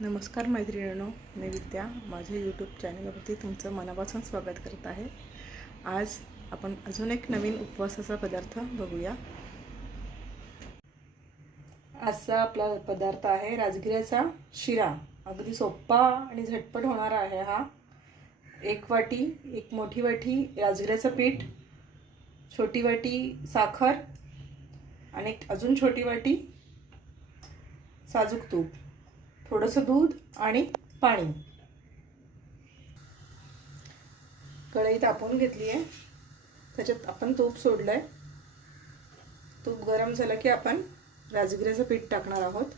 नमस्कार मैत्रिणीनो मी विद्या. माझ्या यूट्यूब चॅनलवरती तुमचं मनापासून स्वागत करत आहे. आज आपण अजून एक नवीन उपवासाचा पदार्थ बघूया. आजचा आपला पदार्थ आहे राजगिऱ्याचा शिरा. अगदी सोप्पा आणि झटपट होणारा आहे हा. एक वाटी एक मोठी वाटी राजगिऱ्याचं पीठ छोटी वाटी साखर आणि एक अजून छोटी वाटी साजूक तूप. थोडंसं दूध आणि पाणी. कढई तापून घेतली आहे. त्याच्यात आपण तूप सोडलं आहे तूप गरम झालं की आपण राजगिऱ्याचं पीठ टाकणार आहोत.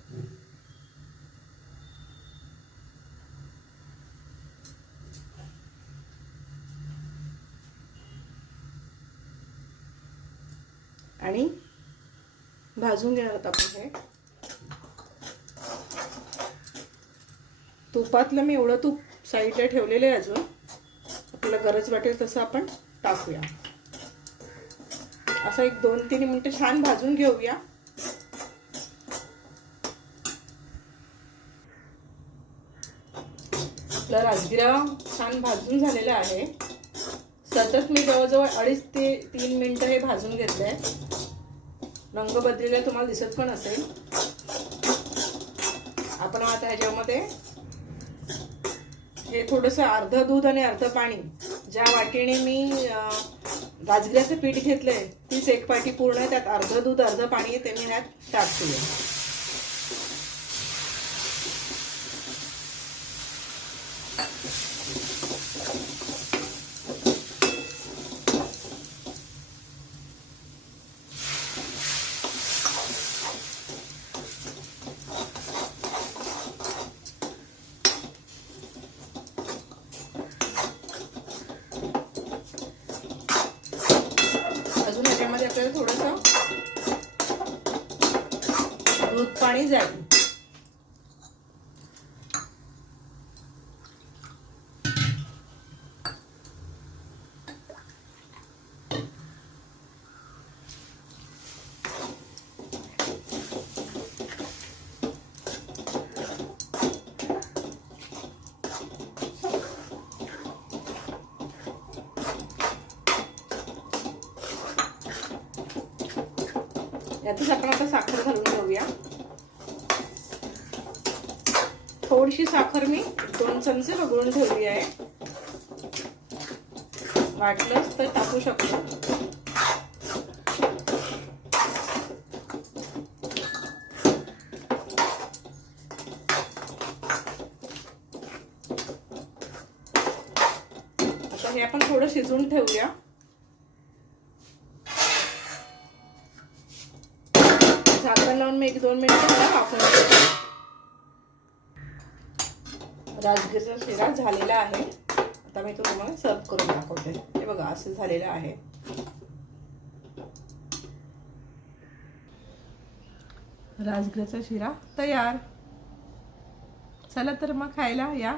आणि भाजून घेणार आहोत आपण हे. तुपातलं मी एवढं तूप साईडला ठेवलेलं आहे अजून. आपल्याला गरज वाटेल तसं आपण टाकूया. असं एक दोन तीन मिनटं छान भाजून घेऊया. आपला राजगिरा छान भाजून झालेला आहे. सतत मी जवळजवळ अडीच ते तीन मिनटं हे भाजून घेतलंय. रंग बदलेला तुम्हाला दिसत पण असेल. आपण आता ह्याच्यामध्ये हे थोडंसं अर्ध दूध आणि अर्ध पाणी ज्या वाटीने मी राजगिऱ्याचं पीठ घेतलंय तीच एक पाटी पूर्ण आहे त्यात अर्ध दूध अर्ध पाणी आहे ते मी ह्यात टाकते अजून ह्याच्यामध्ये आपल्याला थोडंसं दूध पाणी जाईल. यातच आपण आता साखर घालून घेऊया. थोडीशी साखर मी दोन चमचे वगळून ठेवली आहे. वाटलंच तर टाकू शकतो. हे आपण थोडं शिजवून ठेवूया. झाकण लावून मी एक दोन मिनिटं मला वाफवून शिरा झालेला आहे. आता मी तो तुम्हाला सर्व करून दाखवते. हे बघा असं झालेलं आहे. राजगिराचा शिरा तयार. चला तर मग खायला या.